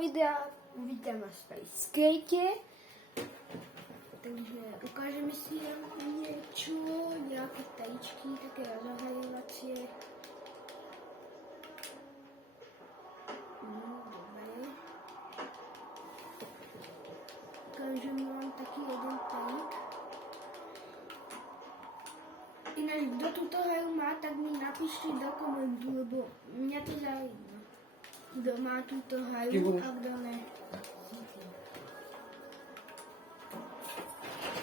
videa. Vítám vás v skate. Takže ukážeme si niečo, nejaké tajíčky, také rozohrajovacie. Dobre. Ukážem vám taký jeden tajík. Ináč, kto túto hru má, tak mi napíšte do komentu, lebo mňa to zaujíma. Kto má túto hru a kto ne.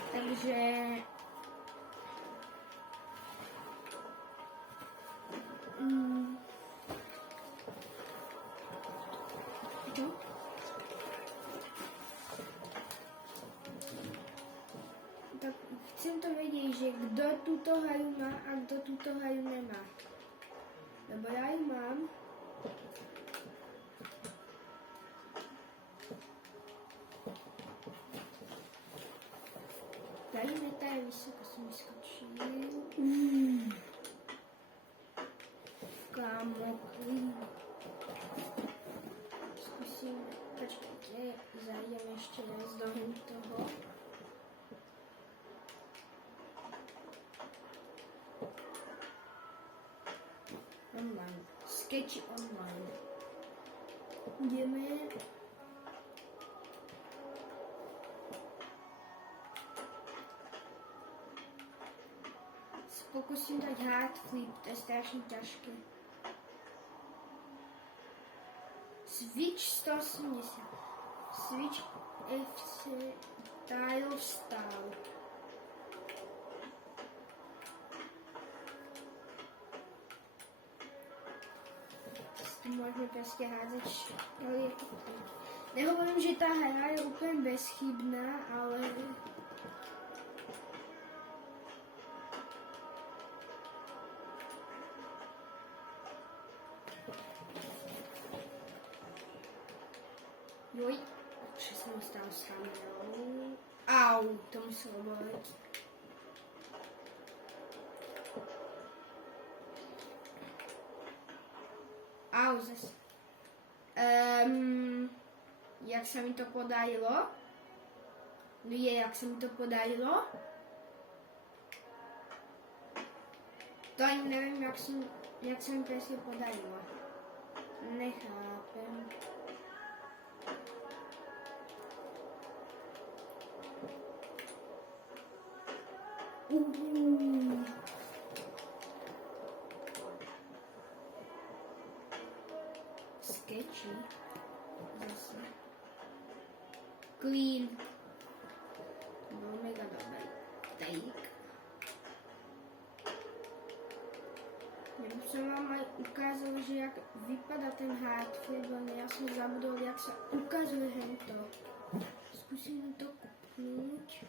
Takže tak chcem to vedieť, že kto túto hru má a kto túto hru nemá. Lebo ja ju mám. Tady meta je vysoko, jsem skočil. Kámo, zkusím, počkejte, zajdem ještě raz do toho. Online, sketchy online. Jdeme. Pokusím dať hard flip, to je strašne ťažké. Switch 180. Switch FC Tile Style. Môžeme proste hádzať školy. Nehovorím, že tá hra je úplne bezchybná, ale joj, že som stal s kamerou. Au, to muselo boleť. Au, zase. Jak sa mi to podarilo? Jak sa mi to podarilo? To ani neviem, jak sa mi presne podarilo. Nechápem. Sketchy. Zase. Clean. No, mega dobrý. Tajík. Ja by som vám aj ukázal, že jak vypadá ten hard flip, len ja som zabudol, jak sa ukazuje hento. Skúsim to kupnúť.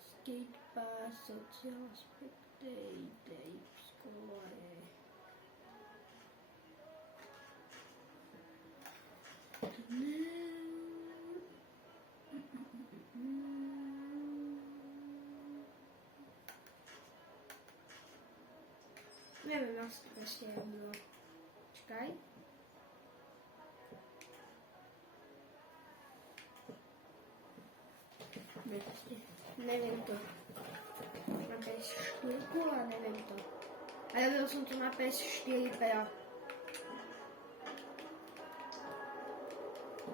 Skate pass, social spectator, score. Neviem, jak to ešte bylo. Čakaj. Neviem to. Na PS4, ale neviem to. A ja som to na PS4 Pro.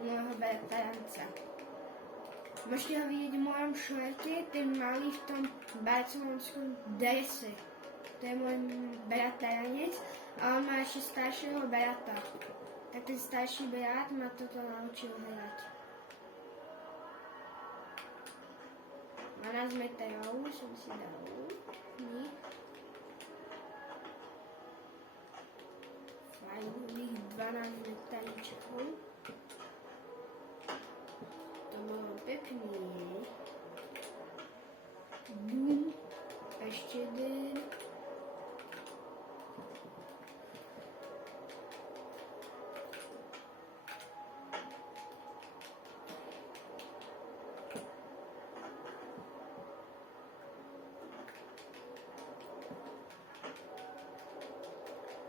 Môjho bratranca. Môžete ho vidieť v mojom šorte, ten malý v tom barcelonskom drese. To je môj bratranec a on má ešte staršieho brata. Tak ten starší brat ma toto naučil hrať. 12 metrov som si dal. Fajnových 12 metričkov. To bolo pekný. Ešte jeden.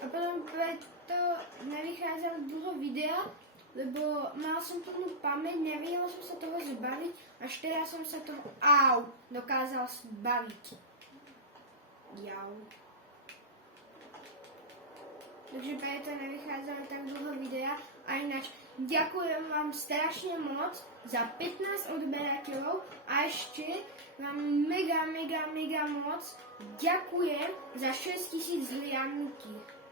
A potom preto nevychádza nevychádzali dlho videa, lebo mal som plnú pamäť, nevedela som sa toho zbaviť, až teraz som sa toho dokázal zbaviť. Jau. Takže preto nevychádzali tak dlho videa. A ináč, ďakujem vám strašne moc za 15 odberateľov a ešte vám mega moc ďakujem za 6000 zliadnutí.